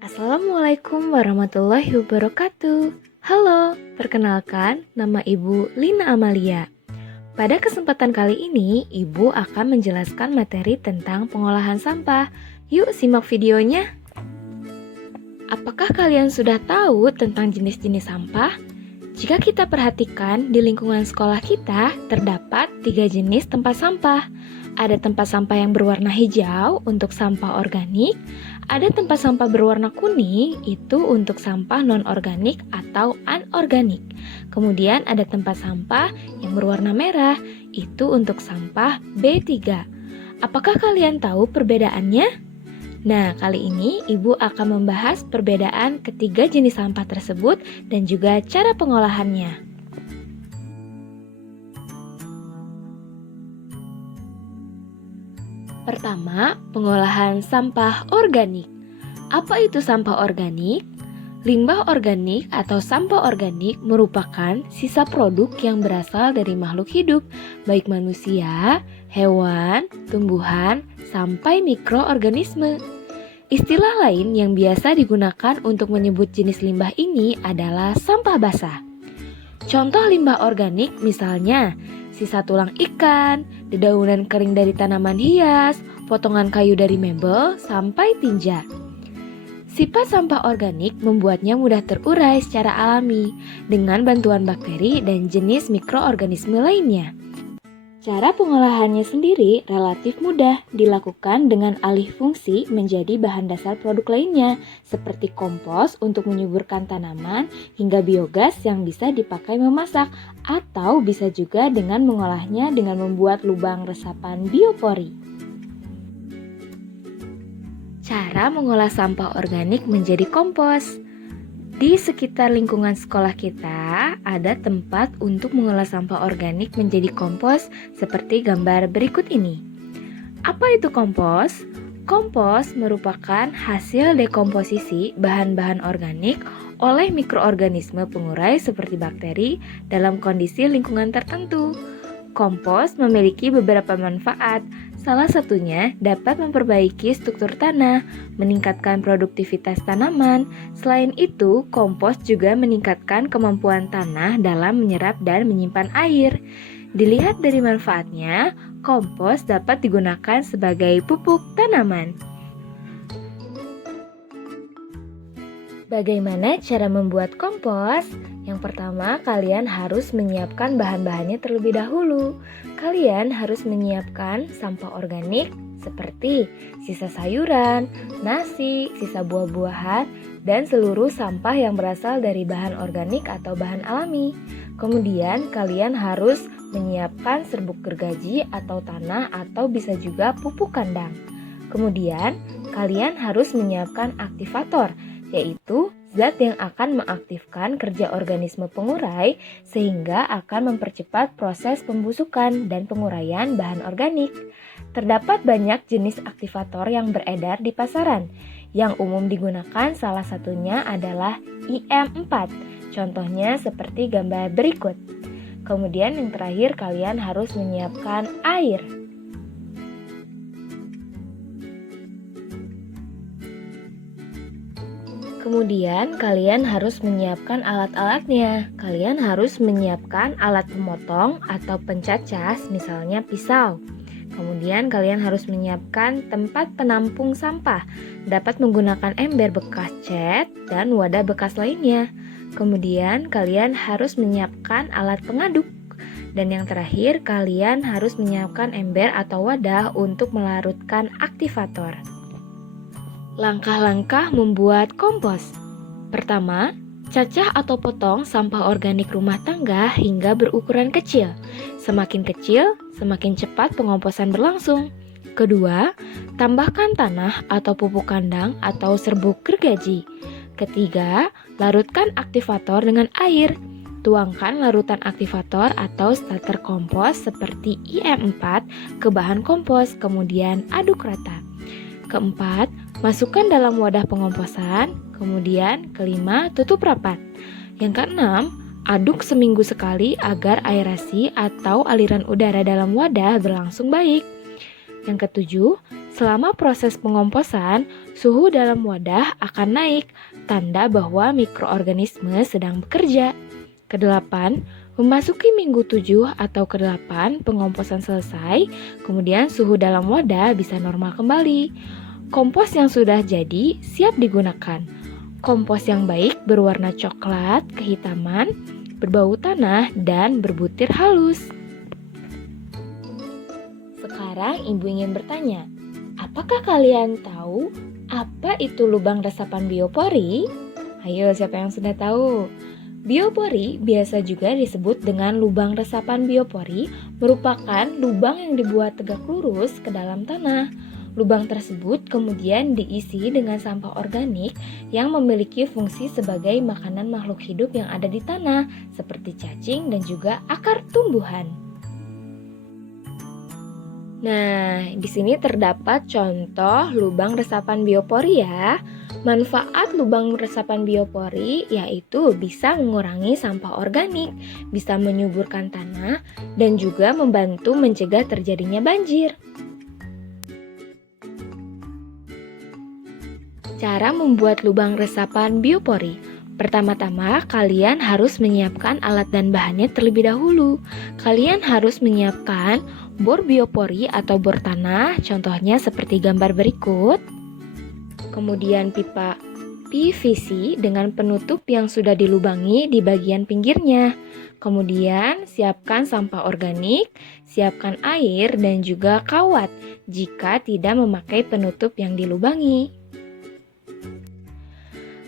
Assalamualaikum warahmatullahi wabarakatuh. Halo, perkenalkan nama Ibu Lina Amalia. Pada kesempatan kali ini, Ibu akan menjelaskan materi tentang pengolahan sampah. Yuk simak videonya. Apakah kalian sudah tahu tentang jenis-jenis sampah? Jika kita perhatikan di lingkungan sekolah kita, terdapat 3 jenis tempat sampah. Ada tempat sampah yang berwarna hijau untuk sampah organik, ada tempat sampah berwarna kuning itu untuk sampah non-organik atau anorganik. Kemudian ada tempat sampah yang berwarna merah, itu untuk sampah B3. Apakah kalian tahu perbedaannya? Nah, kali ini Ibu akan membahas perbedaan ketiga jenis sampah tersebut dan juga cara pengolahannya. Pertama, pengolahan sampah organik. Apa itu sampah organik? Limbah organik atau sampah organik merupakan sisa produk yang berasal dari makhluk hidup, baik manusia, hewan, tumbuhan, sampai mikroorganisme. Istilah lain yang biasa digunakan untuk menyebut jenis limbah ini adalah sampah basah. Contoh limbah organik misalnya sisa tulang ikan, dedaunan kering dari tanaman hias, potongan kayu dari mebel, sampai tinja. Sifat sampah organik membuatnya mudah terurai secara alami dengan bantuan bakteri dan jenis mikroorganisme lainnya. Cara pengolahannya sendiri relatif mudah dilakukan dengan alih fungsi menjadi bahan dasar produk lainnya seperti kompos untuk menyuburkan tanaman hingga biogas yang bisa dipakai memasak atau bisa juga dengan mengolahnya dengan membuat lubang resapan biopori. Cara mengolah sampah organik menjadi kompos. Di sekitar lingkungan sekolah kita, ada tempat untuk mengolah sampah organik menjadi kompos seperti gambar berikut ini. Apa itu kompos? Kompos merupakan hasil dekomposisi bahan-bahan organik oleh mikroorganisme pengurai seperti bakteri dalam kondisi lingkungan tertentu. Kompos memiliki beberapa manfaat. Salah satunya dapat memperbaiki struktur tanah, meningkatkan produktivitas tanaman. Selain itu, kompos juga meningkatkan kemampuan tanah dalam menyerap dan menyimpan air. Dilihat dari manfaatnya, kompos dapat digunakan sebagai pupuk tanaman. Bagaimana cara membuat kompos? Yang pertama, kalian harus menyiapkan bahan-bahannya terlebih dahulu. Kalian harus menyiapkan sampah organik seperti sisa sayuran, nasi, sisa buah-buahan, dan seluruh sampah yang berasal dari bahan organik atau bahan alami. Kemudian, kalian harus menyiapkan serbuk gergaji atau tanah atau bisa juga pupuk kandang. Kemudian, kalian harus menyiapkan aktivator, yaitu zat yang akan mengaktifkan kerja organisme pengurai sehingga akan mempercepat proses pembusukan dan penguraian bahan organik. Terdapat banyak jenis aktivator yang beredar di pasaran. Yang umum digunakan salah satunya adalah IM4. Contohnya seperti gambar berikut. Kemudian yang terakhir kalian harus menyiapkan air. Kemudian kalian harus menyiapkan alat-alatnya. Kalian harus menyiapkan alat pemotong atau pencacah, misalnya pisau. Kemudian kalian harus menyiapkan tempat penampung sampah. Dapat menggunakan ember bekas cat dan wadah bekas lainnya. Kemudian kalian harus menyiapkan alat pengaduk. Dan yang terakhir kalian harus menyiapkan ember atau wadah untuk melarutkan aktivator. Langkah-langkah membuat kompos. Pertama, cacah atau potong sampah organik rumah tangga hingga berukuran kecil. Semakin kecil, semakin cepat pengomposan berlangsung. Kedua, tambahkan tanah atau pupuk kandang atau serbuk gergaji. Ketiga, larutkan aktivator dengan air. Tuangkan larutan aktivator atau starter kompos seperti IM4 ke bahan kompos, kemudian aduk rata. Keempat, masukkan dalam wadah pengomposan. Kemudian kelima, tutup rapat. Yang keenam, aduk seminggu sekali agar aerasi atau aliran udara dalam wadah berlangsung baik. Yang ketujuh, Selama proses pengomposan, suhu dalam wadah akan naik, tanda bahwa mikroorganisme sedang bekerja. Kedelapan, memasuki minggu 7 atau ke-8 pengomposan selesai, kemudian suhu dalam wadah bisa normal kembali. Kompos yang sudah jadi siap digunakan. Kompos yang baik berwarna coklat, kehitaman, berbau tanah, dan berbutir halus. Sekarang ibu ingin bertanya, apakah kalian tahu apa itu lubang resapan biopori? Ayo, siapa yang sudah tahu? Biopori biasa juga disebut dengan lubang resapan biopori, merupakan lubang yang dibuat tegak lurus ke dalam tanah. Lubang tersebut kemudian diisi dengan sampah organik yang memiliki fungsi sebagai makanan makhluk hidup yang ada di tanah, seperti cacing dan juga akar tumbuhan. Nah, di sini terdapat contoh lubang resapan biopori ya. Manfaat lubang resapan biopori yaitu bisa mengurangi sampah organik, bisa menyuburkan tanah, dan juga membantu mencegah terjadinya banjir. Cara membuat lubang resapan biopori. Pertama-tama, kalian harus menyiapkan alat dan bahannya terlebih dahulu. Kalian harus menyiapkan bor biopori atau bor tanah, contohnya seperti gambar berikut. Kemudian pipa PVC dengan penutup yang sudah dilubangi di bagian pinggirnya. Kemudian siapkan sampah organik, siapkan air dan juga kawat jika tidak memakai penutup yang dilubangi.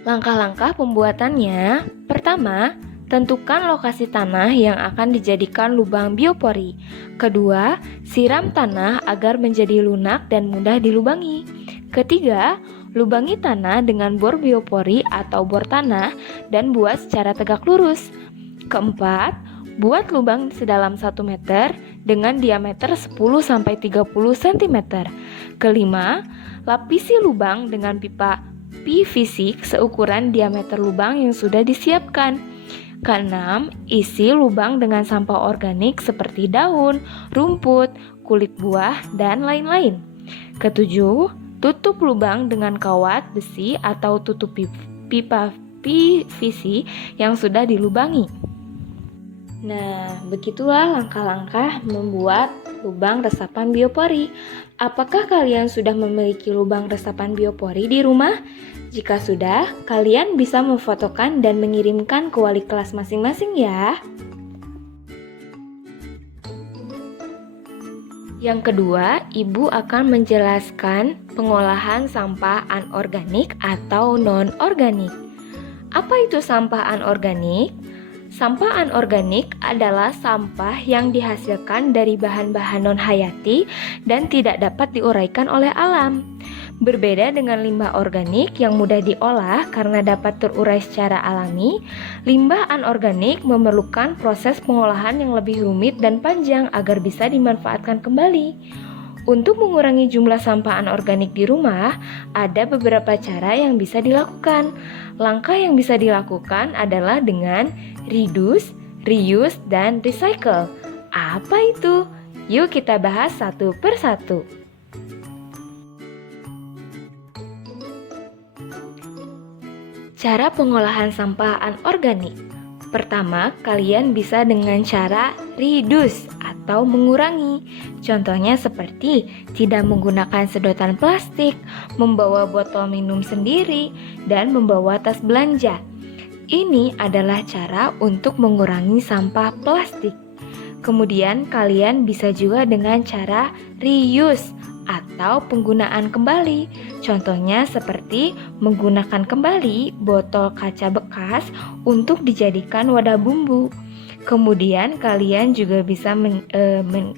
Langkah-langkah pembuatannya, pertama, tentukan lokasi tanah yang akan dijadikan lubang biopori. Kedua, siram tanah agar menjadi lunak dan mudah dilubangi. Ketiga, lubangi tanah dengan bor biopori atau bor tanah dan buat secara tegak lurus. Keempat, buat lubang sedalam 1 meter dengan diameter 10-30 cm. Kelima, lapisi lubang dengan pipa PVC seukuran diameter lubang yang sudah disiapkan. Keenam, isi lubang dengan sampah organik seperti daun, rumput, kulit buah, dan lain-lain. Ketujuh, tutup lubang dengan kawat besi atau tutup pipa PVC yang sudah dilubangi. Nah, begitulah langkah-langkah membuat lubang resapan biopori. Apakah kalian sudah memiliki lubang resapan biopori di rumah? Jika sudah, kalian bisa memfotokan dan mengirimkan ke wali kelas masing-masing ya. Yang kedua, Ibu akan menjelaskan pengolahan sampah anorganik atau non-organik. Apa itu sampah anorganik? Sampah anorganik adalah sampah yang dihasilkan dari bahan-bahan non-hayati dan tidak dapat diuraikan oleh alam. Berbeda dengan limbah organik yang mudah diolah karena dapat terurai secara alami, limbah anorganik memerlukan proses pengolahan yang lebih rumit dan panjang agar bisa dimanfaatkan kembali. Untuk mengurangi jumlah sampah anorganik di rumah, ada beberapa cara yang bisa dilakukan. Langkah yang bisa dilakukan adalah dengan reduce, reuse, dan recycle. Apa itu? Yuk kita bahas satu persatu. Cara pengolahan sampah anorganik. Pertama, kalian bisa dengan cara reduce atau mengurangi. Contohnya seperti tidak menggunakan sedotan plastik, membawa botol minum sendiri, dan membawa tas belanja. Ini adalah cara untuk mengurangi sampah plastik. Kemudian kalian bisa juga dengan cara reuse atau penggunaan kembali. Contohnya seperti menggunakan kembali botol kaca bekas untuk dijadikan wadah bumbu. Kemudian kalian juga bisa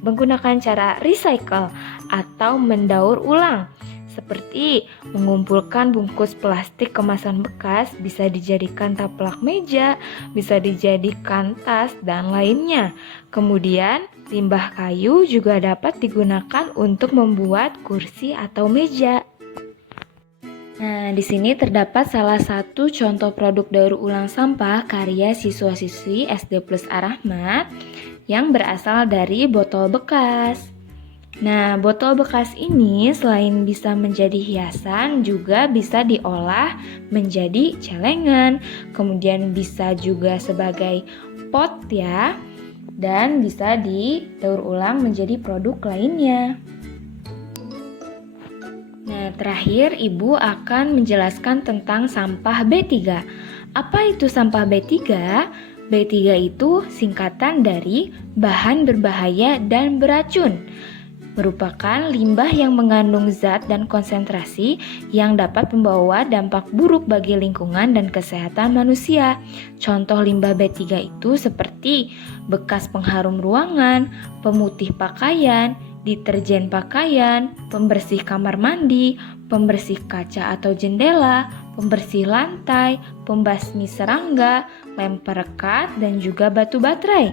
menggunakan cara recycle atau mendaur ulang. Seperti mengumpulkan bungkus plastik kemasan bekas bisa dijadikan taplak meja, bisa dijadikan tas, dan lainnya. Kemudian limbah kayu juga dapat digunakan untuk membuat kursi atau meja. Nah, di sini terdapat salah satu contoh produk daur ulang sampah karya siswa-siswi SD Plus Ar-Rahmat yang berasal dari botol bekas. Nah, botol bekas ini selain bisa menjadi hiasan, juga bisa diolah menjadi celengan, kemudian bisa juga sebagai pot ya, dan bisa didaur ulang menjadi produk lainnya. Nah, terakhir Ibu akan menjelaskan tentang sampah B3. Apa itu sampah B3? B3 itu singkatan dari bahan berbahaya dan beracun. Merupakan limbah yang mengandung zat dan konsentrasi yang dapat membawa dampak buruk bagi lingkungan dan kesehatan manusia. Contoh limbah B3 itu seperti bekas pengharum ruangan, pemutih pakaian, deterjen pakaian, pembersih kamar mandi, pembersih kaca atau jendela, pembersih lantai, pembasmi serangga, lem perekat, dan juga batu baterai.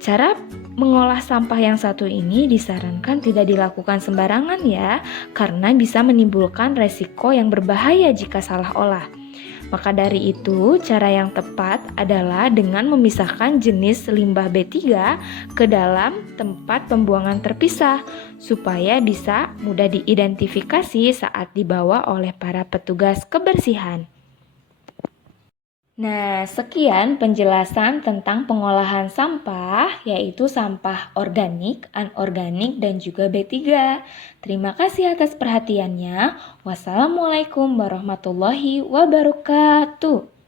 Cara mengolah sampah yang satu ini disarankan tidak dilakukan sembarangan ya, karena bisa menimbulkan resiko yang berbahaya jika salah olah. Maka dari itu, cara yang tepat adalah dengan memisahkan jenis limbah B3 ke dalam tempat pembuangan terpisah, supaya bisa mudah diidentifikasi saat dibawa oleh para petugas kebersihan. Nah, sekian penjelasan tentang pengolahan sampah, yaitu sampah organik, anorganik, dan juga B3. Terima kasih atas perhatiannya. Wassalamualaikum warahmatullahi wabarakatuh.